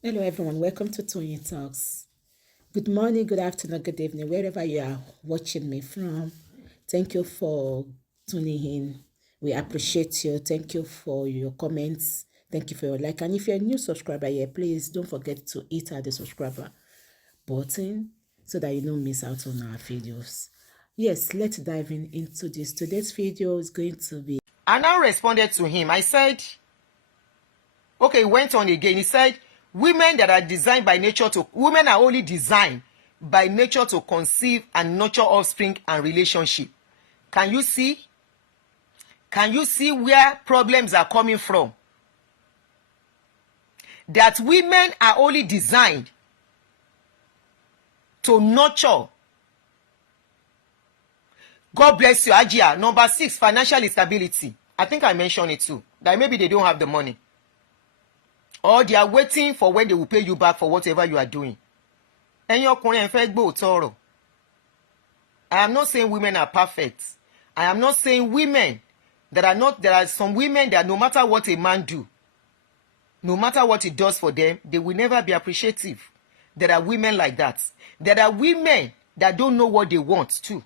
Hello, everyone. Welcome to Tony Talks. Good morning, good afternoon, good evening, wherever you are watching me from. Thank you for tuning in. We appreciate you. Thank you for your comments. Thank you for your like. And if you're a new subscriber here, please don't forget to hit the subscriber button so that you don't miss out on our videos. Yes, let's dive into this. Today's video is going to be. I now responded to him. I said, okay, he went on again. He said, women are only designed by nature to conceive and nurture offspring and relationship. Can you see? Can you see where problems are coming from? That women are only designed to nurture. God bless you, Ajia. Number 6, financial instability. I think I mentioned it too. That maybe they don't have the money. Or they are waiting for when they will pay you back for whatever you are doing. Ẹ̀yin ọkùnrin ẹ fẹ́ gbọ́ òótọ́ ọ̀rọ̀. I am not saying women are perfect. I am not saying women that are not. There are some women that no matter what a man do, no matter what he does for them, they will never be appreciative. There are women like that. There are women that don't know what they want too.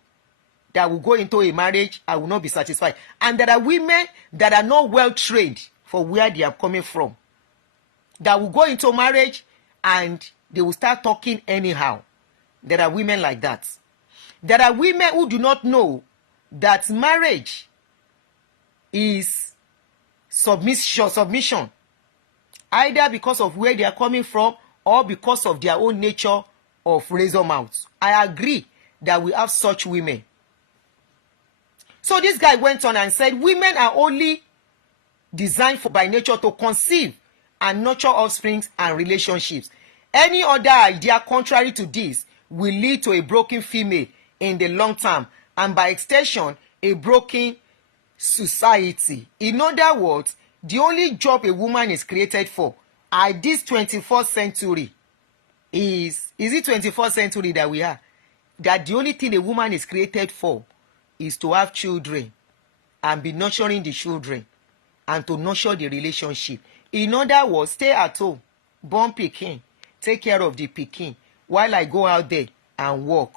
That will go into a marriage and will not be satisfied. And there are women that are not well trained for where they are coming from. That will go into marriage and they will start talking anyhow. There are women like that. There are women who do not know that marriage is submission, either because of where they are coming from or because of their own nature of razor mouth. I agree that we have such women. So this guy went on and said, women are only designed by nature to conceive and nurture offspring and relationships. Any other idea contrary to this will lead to a broken female in the long term, and by extension, a broken society. In other words, the only job a woman is created for at this 21st century is it 21st century that we are? That the only thing a woman is created for is to have children and be nurturing the children and to nurture the relationship. In other words, stay at home, born pikin, take care of the pikin while I go out there and work.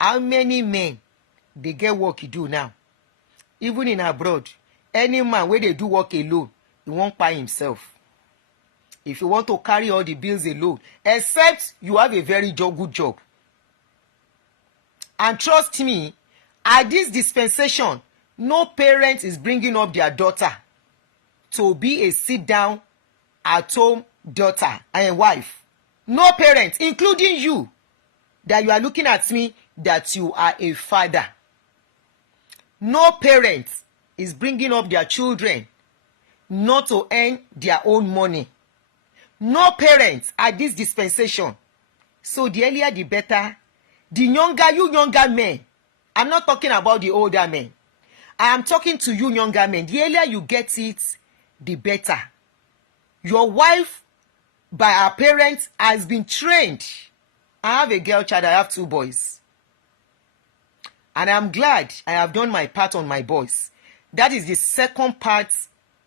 How many men they get work you do now? Even in abroad, any man where they do work alone, he won't pay himself. If you want to carry all the bills alone, except you have a very good job. And trust me, at this dispensation, no parent is bringing up their daughter to be a sit-down, at-home daughter and wife. No parent, including you, that you are looking at me, that you are a father. No parent is bringing up their children not to earn their own money. No parent at this dispensation. So the earlier the better. The younger men, I'm not talking about the older men. I am talking to you younger men. The earlier you get it, the better. Your wife, by her parents, has been trained. I have a girl child, I have 2 boys. And I'm glad I have done my part on my boys. That is the second part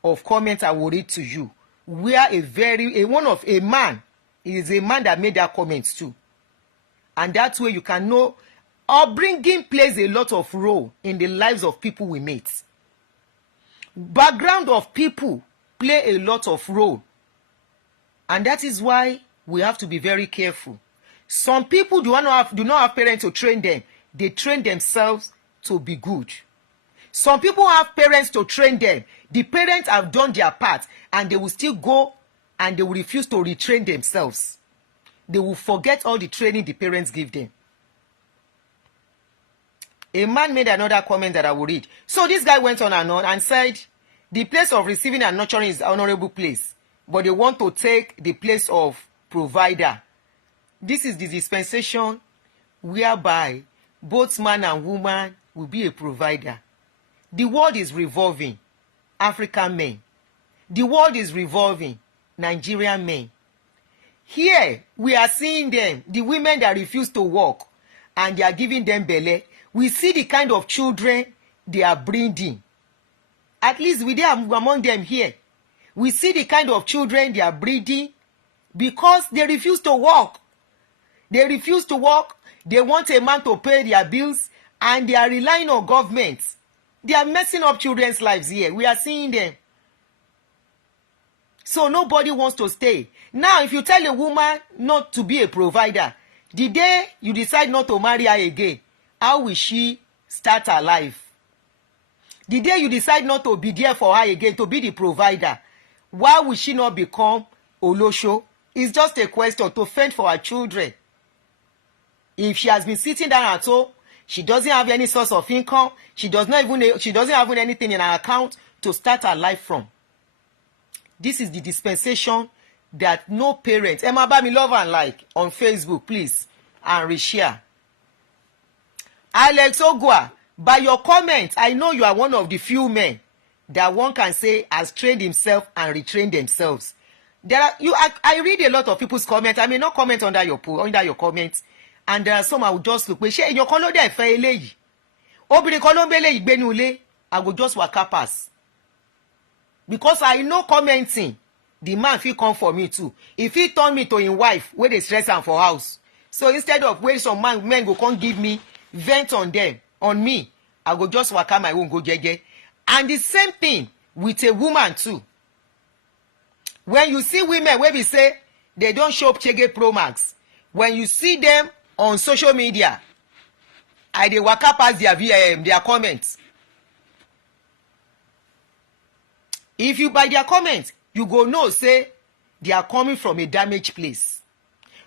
of comment I will read to you. Where a man, it is a man that made that comment too. And that way you can know upbringing plays a lot of role in the lives of people we meet. Background of people play a lot of role. And that is why we have to be very careful. Some people do not have parents to train them. They train themselves to be good. Some people have parents to train them. The parents have done their part and they will still go and they will refuse to retrain themselves. They will forget all the training the parents give them. A man made another comment that I will read. So this guy went on and said, the place of receiving and nurturing is an honorable place, but they want to take the place of provider. This is the dispensation whereby both man and woman will be a provider. The world is revolving, African men. The world is revolving, Nigerian men. Here, we are seeing them, the women that refuse to work, and they are giving them belly. We see the kind of children they are breeding. At least we are among them here. We see the kind of children they are breeding because they refuse to work. They refuse to work. They want a man to pay their bills, and they are relying on government. They are messing up children's lives here. We are seeing them. So nobody wants to stay. Now, if you tell a woman not to be a provider, the day you decide not to marry her again, how will she start her life? The day you decide not to be there for her again, to be the provider, why will she not become Olosho? It's just a question to fend for her children. If she has been sitting down at home, she doesn't have any source of income, she doesn't have anything in her account to start her life from. This is the dispensation that no parent. Emma Bami love and like on Facebook, please, and reshare. Alex Ogua, by your comment, I know you are one of the few men that one can say has trained himself and retrained themselves. I read a lot of people's comments. I may not comment under your comments, and there are some I will just look. Ṣé èèyàn kan ló dẹ̀ fẹ́ eléyìí? Obìnrin kan ló ń bẹ eléyìí gbénu ilé. I go just waka pass. Because I know commenting, the man fit come for me too. If he turn me to him wife, wey dey stress am for house. So instead of where some men go come give me vent on them, on me, I go just waka my own go jeje. And the same thing with a woman too. When you see women wey be say they don show Chege Pro Max, when you see them on social media, I dey waka pass their comments. If you by their comments, you go know say they are coming from a damaged place.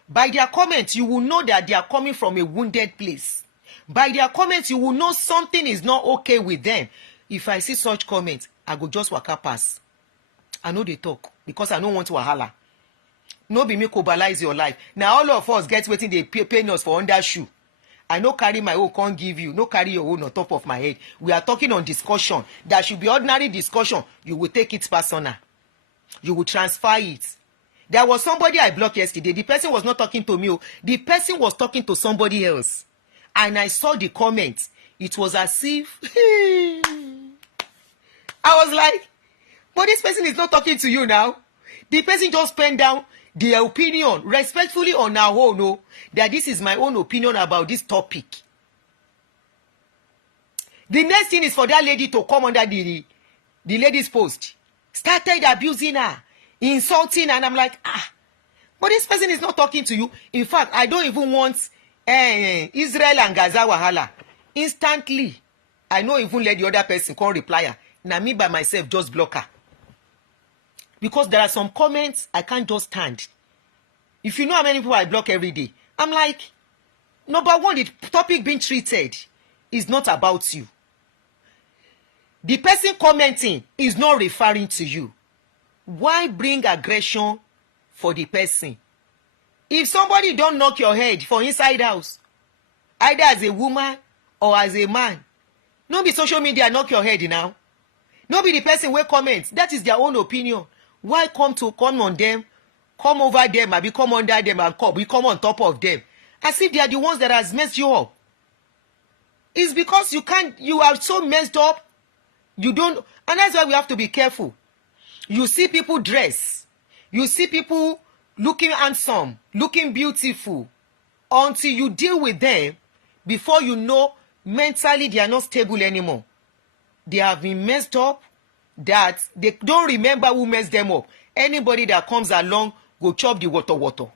By their comments, you will know that they are coming from a wounded place. By their comments, you will know something is not okay with them. If I see such comments, I go just waka pass. I know they talk because I don't want wahala. No be me cobalize your life. Now all of us get wetin dey pay us for under shoe. I no carry my own, can't give you. No carry your own on top of my head. We are talking on discussion. That should be ordinary discussion. You will take it personal. You will transfer it. There was somebody I blocked yesterday. The person was not talking to me. The person was talking to somebody else. And I saw the comments. It was as if... I was like, but this person is not talking to you now. The person just penned down their opinion respectfully on our own, no, that this is my own opinion about this topic. The next thing is for that lady to come under the lady's post. Started abusing her, insulting her, and I'm like, but this person is not talking to you. In fact, I don't even want Israel and Gaza wahala. Instantly, I no even let the other person come reply her. Now me by myself just block her. Because there are some comments I can't just stand. If you know how many people I block every day, I'm like, number one, the topic being treated is not about you. The person commenting is not referring to you. Why bring aggression for the person? If somebody don't knock your head for inside house, either as a woman or as a man, no be social media knock your head now. No be the person wey comment. That is their own opinion. Why come on them, come over them, and become under them, and become on top of them, as if they are the ones that has messed you up? It's because you are so messed up, you don't, and that's why we have to be careful. You see people dress, you see people looking handsome, looking beautiful, until you deal with them, before you know, mentally they are not stable anymore. They have been messed up, that they don't remember who messed them up. Anybody that comes along go chop the water.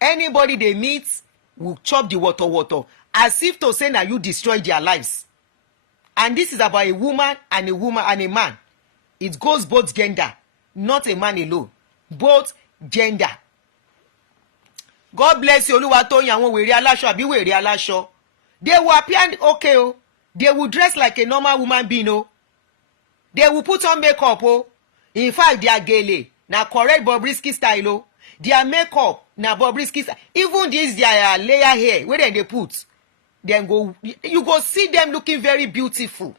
Anybody they meet will chop the water. As if to say that you destroyed their lives. And this is about a woman and a man. It goes both gender, not a man alone. Both gender. God bless you. Oluwatoyin àwọn wèrè aláṣọ àbí wèrè aláṣọ. They will appear okay. Oh. They will dress like a normal woman being. Oh. They will put on makeup. Oh. In fact, they are gele. Na correct Bobrisky style. Oh. Their makeup na Bobrisky style. Even this their layer hair, where they put, then go. You go see them looking very beautiful.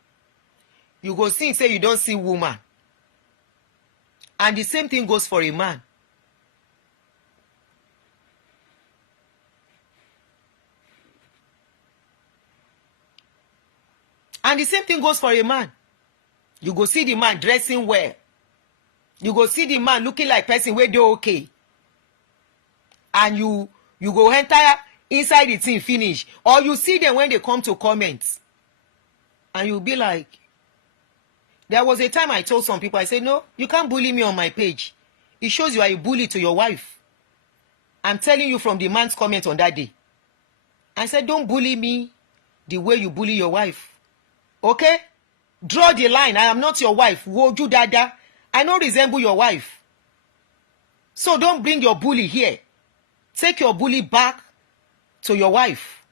You go see, say you don't see woman. And the same thing goes for a man. And the same thing goes for a man. You go see the man dressing well. You go see the man looking like person where they okay. and you go enter inside the thing finish, or you see them when they come to comment and you be like, there was a time I told some people, I said, no, you can't bully me on my page. It shows you are a bully to your wife. I'm telling you from the man's comment on that day. I said, don't bully me the way you bully your wife. Okay? Draw the line. I am not your wife. Woju dada. I don't resemble your wife. So don't bring your bully here. Take your bully back to your wife.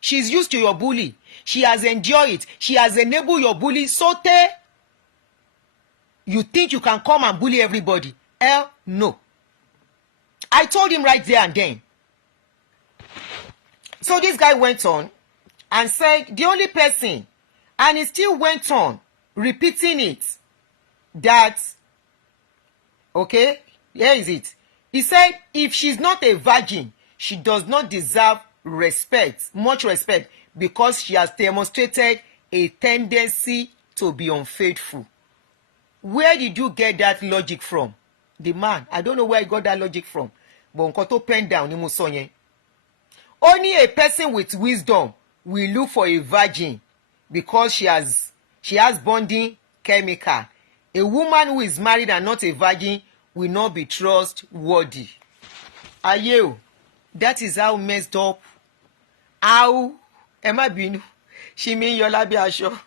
She's used to your bully. She has enjoyed it. She has enabled your bully. Sote. You think you can come and bully everybody? Hell no. I told him right there and then. So this guy went on and said the only person, and he still went on repeating it, that, okay, here is it. He said if she's not a virgin, she does not deserve respect, much respect, because she has demonstrated a tendency to be unfaithful. Where did you get that logic from? The man, I don't know where he got that logic from, but nǹkan tó pen down ni mo sọ yẹn. Only a person with wisdom will look for a virgin because she has bonding chemical. A woman who is married and not a virgin will not be trustworthy. Ayé o, that is how messed up. How ẹ má bínú, ṣì mi ń yọ lábẹ́ aṣọ.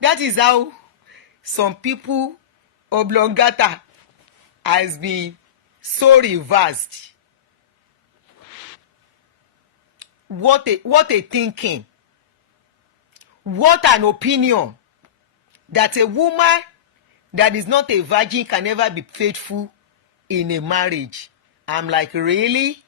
That is how some people oblongata has been so reversed. What a thinking. What an opinion. That a woman that is not a virgin can never be faithful in a marriage. I'm like, really?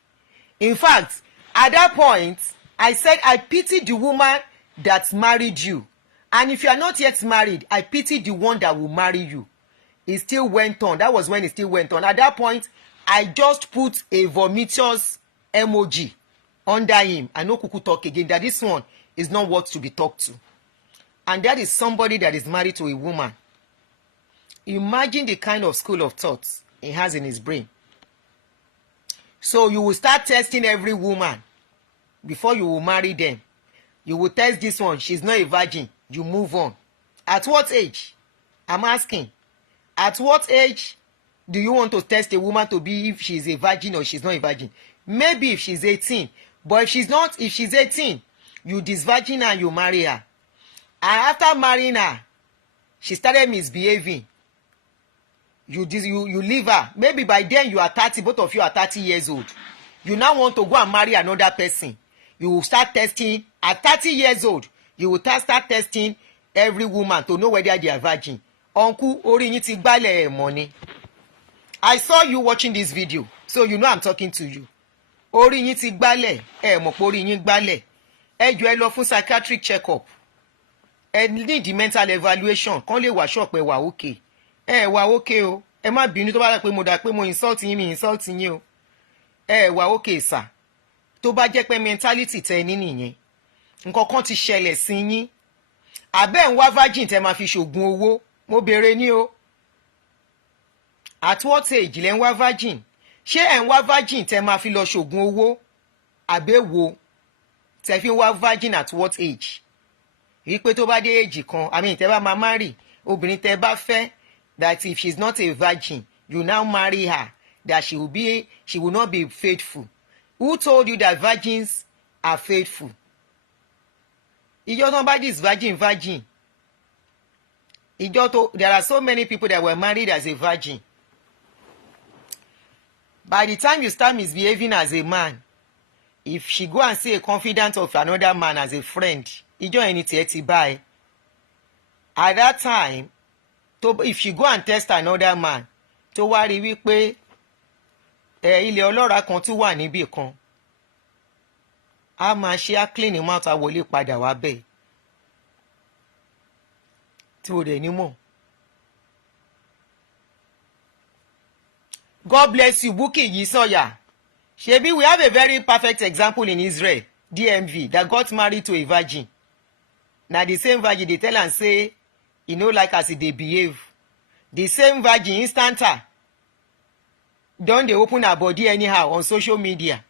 In fact, at that point, I said, I pity the woman that married you. And if you are not yet married, I pity the one that will marry you. It still went on. That was when it still went on. At that point, I just put a vomitous emoji under him. I know Kuku talk again, that this one is not worth to be talked to. And that is somebody that is married to a woman. Imagine the kind of school of thoughts he has in his brain. So you will start testing every woman before you will marry them. You will test this one. She's not a virgin. You move on. At what age? I'm asking. At what age do you want to test a woman to be if she's a virgin or she's not a virgin? Maybe if she's 18. But if she's 18, you disvirgin her and you marry her. And after marrying her, she started misbehaving. You leave her. Maybe by then you are 30, both of you are 30 years old. You now want to go and marry another person. You will start testing. At 30 years old, you will start testing every woman to know whether they are virgin. Uncle, orí yín ti gbálẹ̀ money. I saw you watching this video, so you know I'm talking to you. Orí yín ti gbálẹ̀, mọ̀ pé orí yín gbálẹ̀. Ẹ jọ̀ọ́ ẹ lọ fún psychiatric check-up. Ẹ need the mental evaluation kán lè wá shop ẹ wà okay. Wà okay o. Ẹ má bínú tó bá dà pé mo insult yín, mi insult yín o. Wà okay sir. Tó bá jẹ́ pé mentality tẹ́ ní nìyẹn. Nǹkan kan ti ṣẹlẹ̀ sí yín. Àbẹ́ ń wá virgin tẹ́ máa fi ṣògùn owó. Mo béèrè ní o. At what age lẹ ń wá virgin? Ṣé ẹ̀ ń wá virgin tẹ́ máa fi lọ ṣògùn owó? Àbẹ́ wo tẹ́ fi ń wá virgin at what age? Rí pé tó bá dé age kan, tẹ́ bá máa marry, obìnrin tẹ́ bá fẹ́, that if she's not a virgin, you now marry her, that she will not be faithful. Who told you that virgins are faithful? Ìjọ tó bá this virgin. There are so many people that were married as a virgin. By the time you start misbehaving as a man, if she go and see a confidant of another man as a friend, ìjọ ẹni tiẹ̀ ti bá ẹ. At that time, if she go and test another man, tó wá rí wípé ilé ọlọ́ràá kan tún wà níbì kan, a máa ṣe á clean mouth àwọlé padà wá bẹ́ẹ̀. Tí o dẹ̀ ní mọ̀. God bless you, Buki Yisoya. Shebi, we have a very perfect example in Israel, DMV, that got married to a virgin. Now the same virgin, they tell and say, you know, like as they behave. The same virgin, instanta. Don't they open her body anyhow on social media?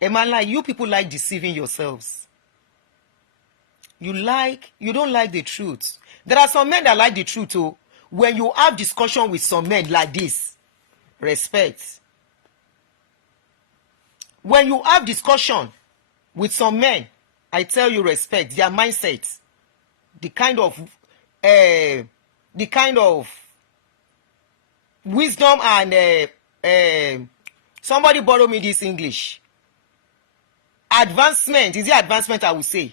A man like you people like deceiving yourselves. You don't like the truth. There are some men that like the truth too. When you have discussion with some men like this, respect. When you have discussion with some men, I tell you respect their mindset, the kind of wisdom and somebody borrow me this English. Advancement, is it advancement I would say?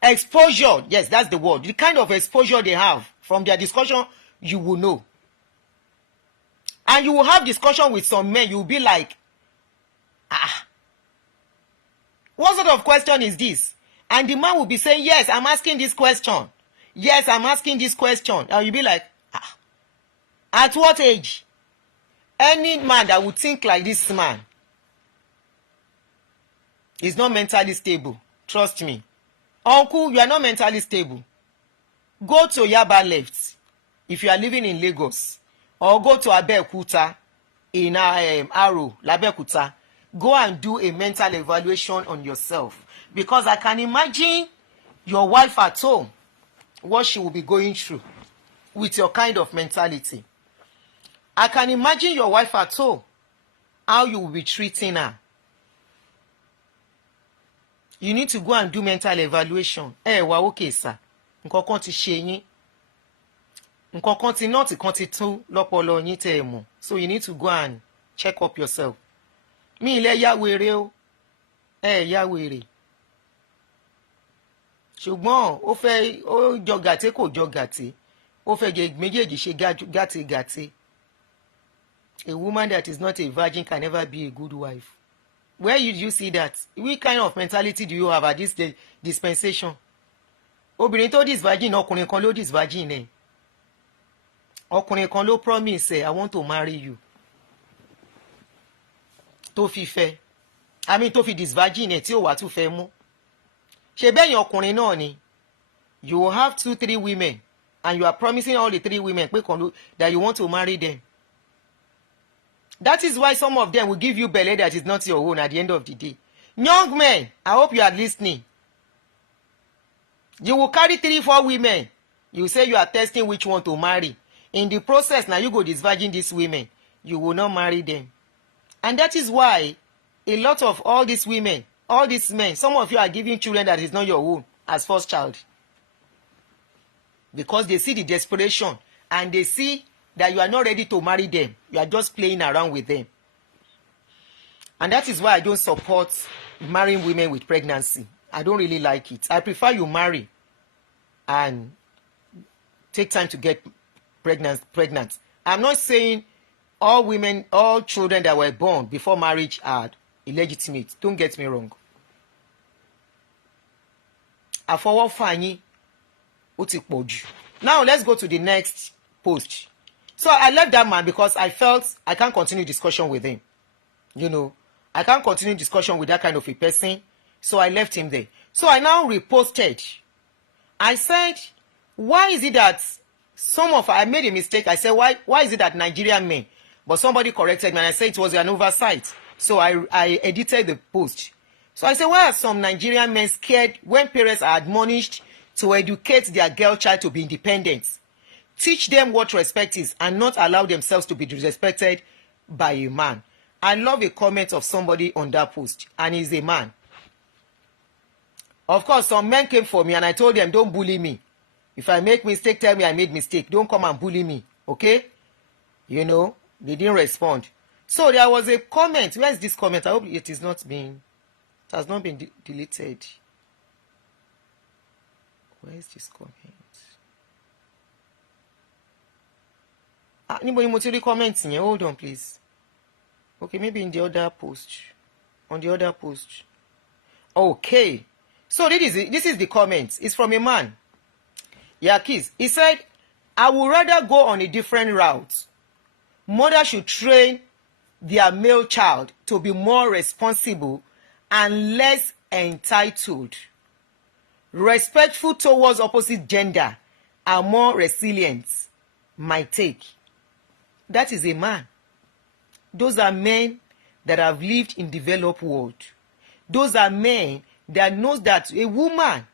Exposure, yes, that's the word. The kind of exposure they have from their discussion, you will know. And you will have discussion with some men, you will be like, what sort of question is this? And the man will be saying, yes, I'm asking this question. Yes, I'm asking this question. And you'll be like, at what age? Any man that would think like this man is not mentally stable. Trust me. Uncle, you are not mentally stable. Go to Yaba left if you are living in Lagos, or go to Abeokuta in Aro, Labekuta. Go and do a mental evaluation on yourself, because I can imagine your wife at home, what she will be going through with your kind of mentality. I can imagine your wife at home, how you will be treating her. You need to go and do mental evaluation. Wà okay sir. Nǹkan kan ti ṣe yín. Nǹkan kan ti not kan ti tún lọ́pọlọ yín tẹ́ ẹ mọ̀. So you need to go and check up yourself. Mi ilẹ̀ ya wèrè o. Ya wèrè. Ṣùgbọ́n ó jọ gàté kò jọ gàté. Ó fẹ́ jẹ méjèèjì ṣe gàté. A woman that is not a virgin can never be a good wife. Where did you see that? What kind of mentality do you have at this dispensation? Obìnrin tó dis virgin, ọkùnrin kan ló dis virgin ẹ̀. Ọkùnrin kan ló promise I want to marry you. Tó fi fẹ́. Tó fi dis virgin ẹ̀ tí ó wà tún fẹ́ mú. Ṣé bẹ́yìn ọkùnrin náà ni? You will have 2-3 women and you are promising all the 3 women pé that you want to marry them. That is why some of them will give you belly that is not your own at the end of the day. Young men, I hope you are listening. You will carry 3-4 women. You say you are testing which one to marry. In the process, now you go disvirgin these women. You will not marry them. And that is why a lot of all these women, all these men, some of you are giving children that is not your own as first child. Because they see the desperation and they see that you are not ready to marry them. You are just playing around with them. And that is why I don't support marrying women with pregnancy. I don't really like it. I prefer you marry and take time to get pregnant. I'm not saying all women, all children that were born before marriage are illegitimate. Don't get me wrong. Àfọwọ́fà yín ó ti pọ̀ jù. Now let's go to the next post. So I left that man because I felt I can't continue discussion with him. I can't continue discussion with that kind of a person. So I left him there. So I now reposted. I said, why is it that I made a mistake. I said, why is it that Nigerian men? But somebody corrected me and I said it was an oversight. So I edited the post. So I said, why are some Nigerian men scared when parents are admonished to educate their girl child to be independent? Teach them what respect is and not allow themselves to be disrespected by a man. I love a comment of somebody on that post, and he's a man. Of course, some men came for me and I told them, don't bully me. If I make mistake, tell me I made mistake. Don't come and bully me, okay? They didn't respond. So there was a comment. Where is this comment? I hope it has not been deleted. Where is this comment? Anybody want to comment here? Hold on, please. Okay, maybe in the other post. On the other post. Okay. So this is the comment. It's from a man. Yeah, kids. He said, I would rather go on a different route. Mother should train their male child to be more responsible and less entitled, respectful towards opposite gender, and more resilient. My take. That is a man. Those are men that have lived in developed world. Those are men that knows that a woman,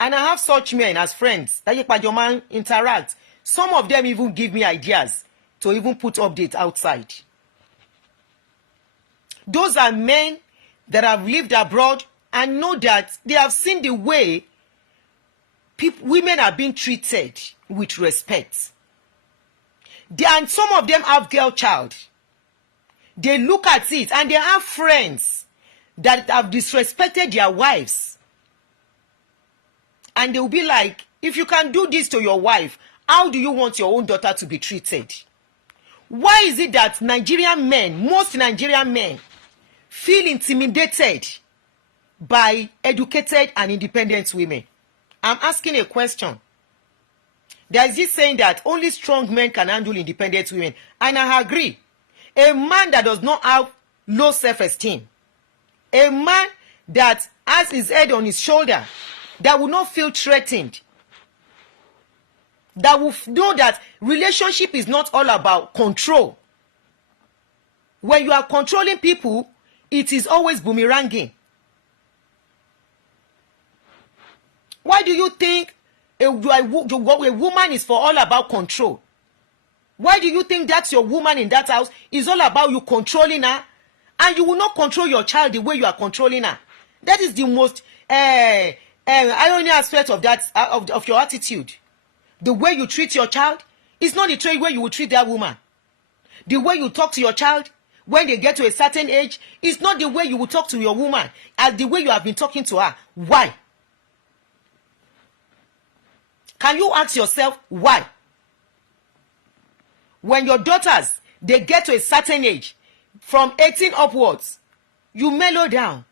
and I have such men as friends that you interact. Some of them even give me ideas to even put updates outside. Those are men that have lived abroad and know that they have seen the way women are being treated with respect. And some of them have girl child. They look at it and they have friends that have disrespected their wives. And they will be like, if you can do this to your wife, how do you want your own daughter to be treated? Why is it that Nigerian men, most Nigerian men, feel intimidated by educated and independent women? I'm asking a question. There is this saying that only strong men can handle independent women. And I agree. A man that does not have low self-esteem, a man that has his head on his shoulder, that will not feel threatened, that will know that relationship is not all about control. When you are controlling people, it is always boomeranging. Why do you think a woman is for all about control? Why do you think that your woman in that house is all about you controlling her, and you will not control your child the way you are controlling her? That is the most irony aspect of that of your attitude. The way you treat your child is not the way you will treat that woman. The way you talk to your child when they get to a certain age is not the way you will talk to your woman as the way you have been talking to her. Why? Can you ask yourself why? When your daughters, they get to a certain age, from 18 upwards, you mellow down.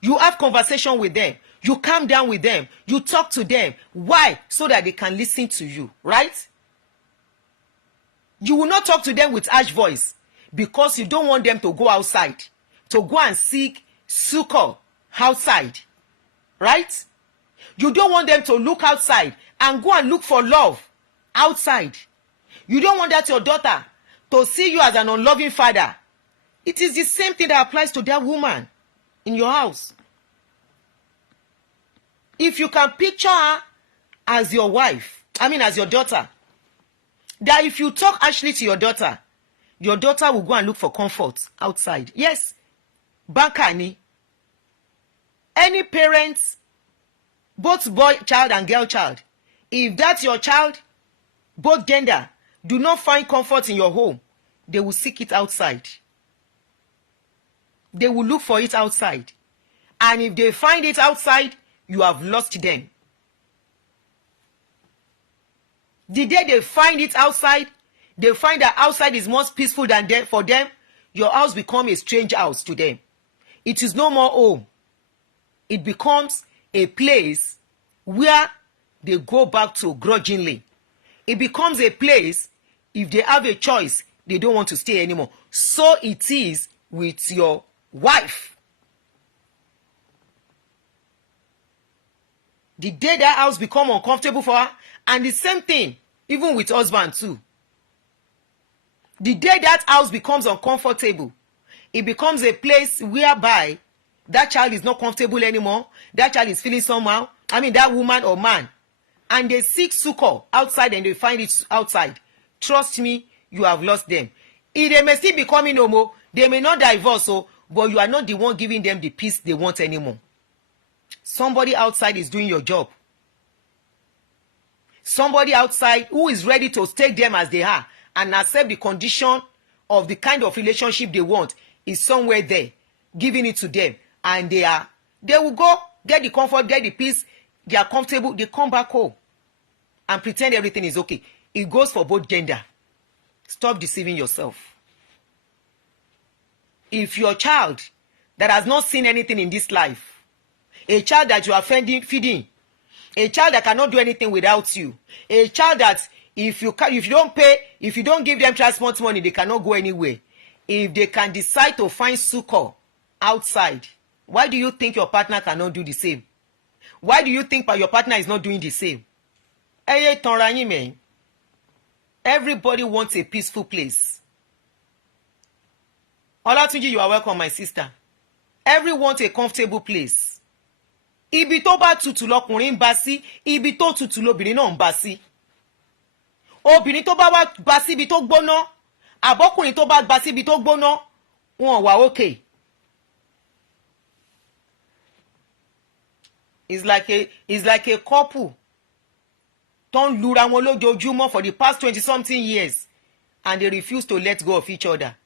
You have conversation with them. You calm down with them. You talk to them. Why? So that they can listen to you, right? You will not talk to them with harsh voice because you don't want them to go outside, to go and seek succor outside, right? You don't want them to look outside and go and look for love outside. You don't want that your daughter to see you as an unloving father. It is the same thing that applies to that woman in your house. If you can picture her as your wife, as your daughter, that if you talk harshly to your daughter will go and look for comfort outside. Yes, Bankani. Any parents, both boy child and girl child, if that's your child, both gender, do not find comfort in your home, they will seek it outside. They will look for it outside. And if they find it outside, you have lost them. The day they find it outside, they find that outside is more peaceful than for them, your house becomes a strange house to them. It is no more home. It becomes a place where they go back to grudgingly. It becomes a place, if they have a choice, they don't want to stay anymore. So it is with your wife. The day that house become uncomfortable for her, and the same thing even with husband too. The day that house becomes uncomfortable, it becomes a place whereby that child is not comfortable anymore. That child is feeling somehow. That woman or man. And they seek succor outside and they find it outside. Trust me, you have lost them. If they may still be coming homo, they may not divorce, but you are not the one giving them the peace they want anymore. Somebody outside is doing your job. Somebody outside who is ready to take them as they are and accept the condition of the kind of relationship they want is somewhere there, giving it to them. And they will go, get the comfort, get the peace, they are comfortable, they come back home and pretend everything is okay. It goes for both gender. Stop deceiving yourself. If your child that has not seen anything in this life, a child that you are feeding, a child that cannot do anything without you, a child that if you don't give them transport money, they cannot go anywhere. If they can decide to find succor outside, why do you think your partner cannot do the same? Why do you think your partner is not doing the same? Everybody wants a peaceful place. Olatunji, you are welcome, my sister. Everyone to a comfortable place. Ibi tó bá tutù lọkùnrin ń bá sí, ibi tó tutù lobìnrin náà ń bá sí. Obìnrin tó bá wá bá sí ibi tó gbóná, àbọ́kùnrin tó bá bá sí ibi tó gbóná, wọn wà okay. It's like a couple tó ń lura wọn lójoojúmọ́ for the past 20-something years, and they refuse to let go of each other.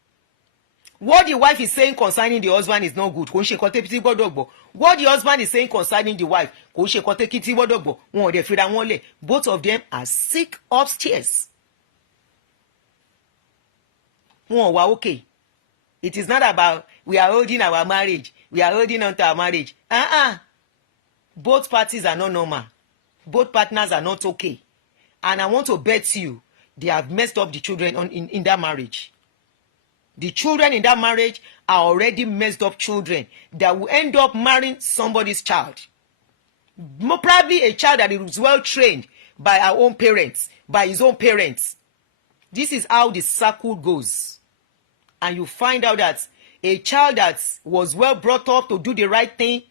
What the wife is saying concerning the husband is not good. Kò ń ṣe nǹkan tí gbọ́dọ̀ gbọ́. What the husband is saying concerning the wife kò ń ṣe nǹkan tí gbọ́dọ̀ gbọ́. Wọn ò dẹ̀ fira wọn lẹ̀. Both of them are sick upstairs. Wọn ò wá okay. It is not about we are holding our marriage. We are holding on to our marriage. Both parties are not normal. Both partners are not okay. And I want to bet you they have messed up the children in that marriage. The children in that marriage are already messed up children that will end up marrying somebody's child. Probably a child that is well trained by our own parents, by his own parents. This is how the circle goes. And you find out that a child that was well brought up to do the right thing,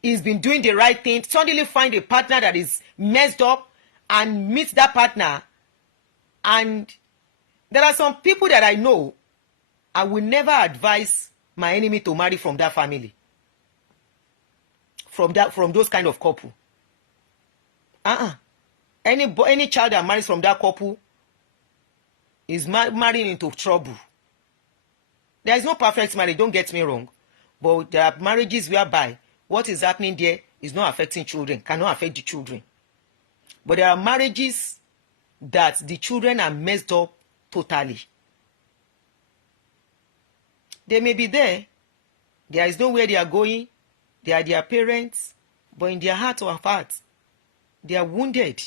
he's been doing the right thing, suddenly find a partner that is messed up and meet that partner. And there are some people that I know, I will never advise my enemy to marry from that family. From those kind of couple. Any child that marries from that couple is marrying into trouble. There is no perfect marriage, don't get me wrong. But there are marriages whereby what is happening there is not affecting children, cannot affect the children. But there are marriages that the children are messed up totally. They may be there. There is nowhere they are going. They are their parents. But in their heart or heart, they are wounded.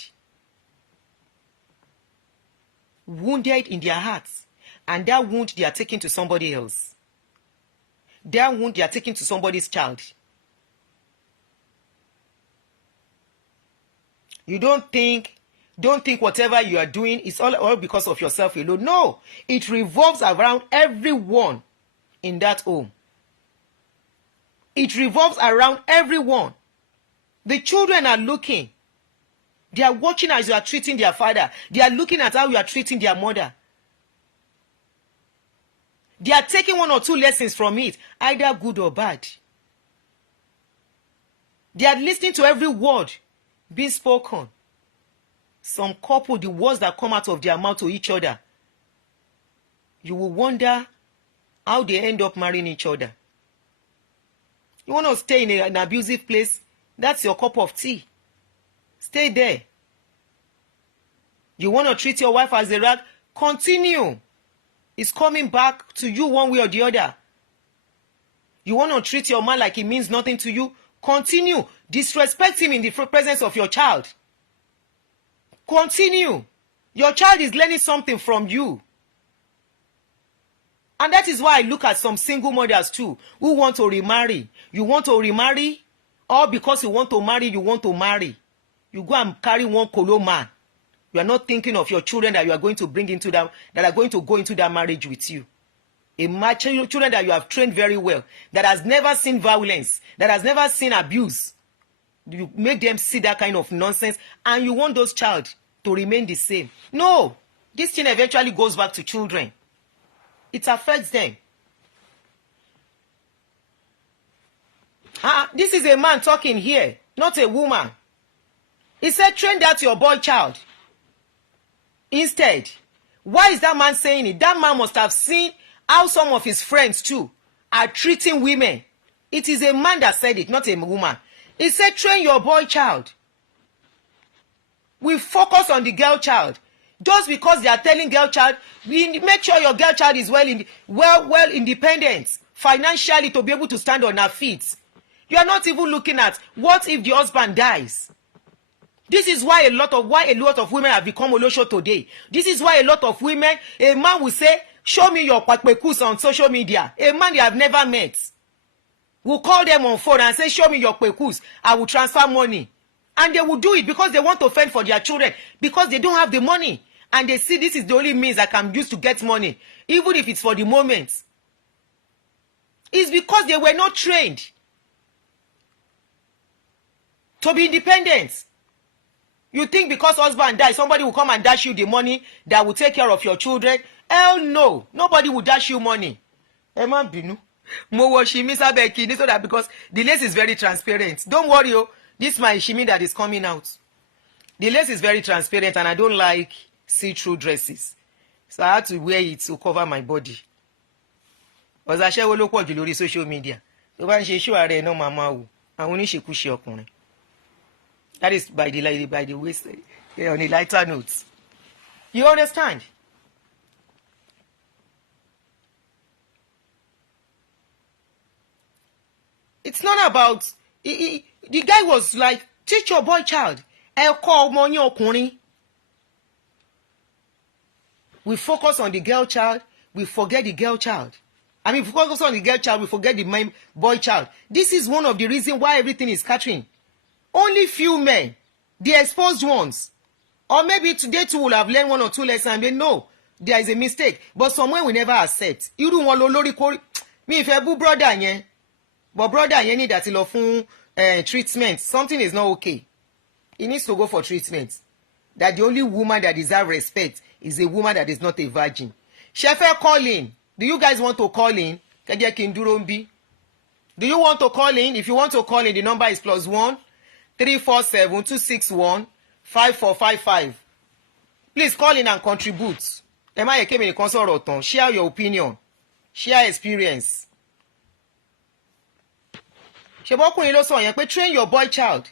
Wounded in their hearts. And that wound they are taking to somebody else. That wound they are taking to somebody's child. You don't think whatever you are doing is all because of yourself alone. No, it revolves around everyone in that home. It revolves around everyone. The children are looking. They are watching as you are treating their father. They are looking at how you are treating their mother. They are taking 1 or 2 lessons from it, either good or bad. They are listening to every word being spoken. Some couple, the words that come out of their mouth to each other, you will wonder how they end up marrying each other. You want to stay in an abusive place? That's your cup of tea. Stay there. You want to treat your wife as a rag? Continue. It's coming back to you one way or the other. You want to treat your man like he means nothing to you? Continue. Disrespect him in the presence of your child. Continue. Your child is learning something from you. And that is why I look at some single mothers too who want to remarry. You want to remarry? Or because you want to marry, you want to marry. You go and carry one colo man. You are not thinking of your children that you are going to bring into that are going to go into that marriage with you. Children that you have trained very well, that has never seen violence, that has never seen abuse. You make them see that kind of nonsense, and you want those child to remain the same. No, this thing eventually goes back to children. It affects them. This is a man talking here, not a woman. He said, train that your boy child. Instead, why is that man saying it? That man must have seen how some of his friends too are treating women. It is a man that said it, not a woman. He said, train your boy child. We focus on the girl child. Just because they are telling girl child, we make sure your girl child is well independent financially to be able to stand on her feet. You are not even looking at what if the husband dies. This is why a lot of women have become olosho today. This is why a lot of women, a man will say, show me your kpekus on social media. A man they have never met will call them on phone and say, show me your kpekus. I will transfer money. And they will do it because they want to fend for their children, because they don't have the money. And they see this is the only means I can use to get money, even if it's for the moment. It's because they were not trained to be independent. You think because husband died, somebody will come and dash you the money that will take care of your children? Hell no. Nobody will dash you money. Emma Binu. Mo wo shimi sabe kini so that because the lace is very transparent. Don't worry, oh. This is my shimi that is coming out. The lace is very transparent and I don't like see-through dresses. So I had to wear it to cover my body. Because I share ló pọ̀ jù lórí social media. Tó bá ń ṣe show ààrẹ náà máa máa wò. Àwọn oníṣekúṣe ọkùnrin. That is by the waist, on a lighter note. You understand? It's not about... the guy was like, teach your boy child. We focus on the girl child. We forget the girl child. I mean, we focus on the girl child. We forget the boy child. This is one of the reasons why everything is scattering. Only few men, the exposed ones. Or maybe today too will have learned 1 or 2 lessons and they know there is a mistake. But somewhere we never accept. You don't want lori kori. Me if I bu brother yen. But brother yen need that lọ fún treatment. Something is not okay. He needs to go for treatment. That the only woman that deserves respect is a woman that is not a virgin. Shefe, call in. Do you guys want to call in? Do you want to call in? If you want to call in, the number is +1 347 261 5455. Please call in and contribute. Share your opinion. Share experience. Train your boy child.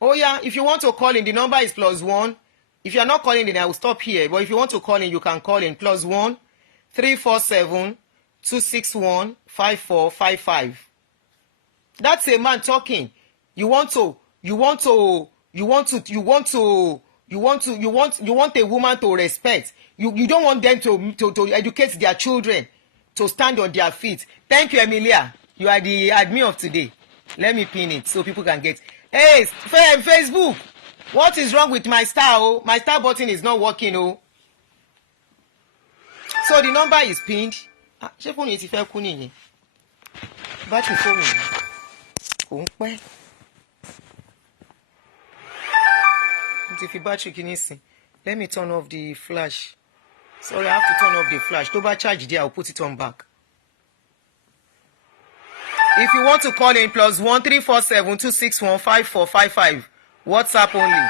Oh yeah, if you want to call in, the number is +1. If you are not calling in, I will stop here. But if you want to call in, you can call in +1 347 261 5455. That's a man talking. You want a woman to respect. You don't want them to educate their children to stand on their feet. Thank you, Emilia. You are the admin of today. Let me pin it so people can get. Hey, Facebook. What is wrong with my star? Oh, my star button is not working. Oh, so the number is pinned. Ṣé fóònù yìí ti fẹ́ kú nìyẹn? Bátìrì fóònù kò ń pẹ́. Mo ti fi bátìrì kìíní sí. Let me turn off the flash. Sorry, I have to turn off the flash. Tó bá charge there, I'll put it on back. If you want to call in, +1 347 261 5455. WhatsApp only.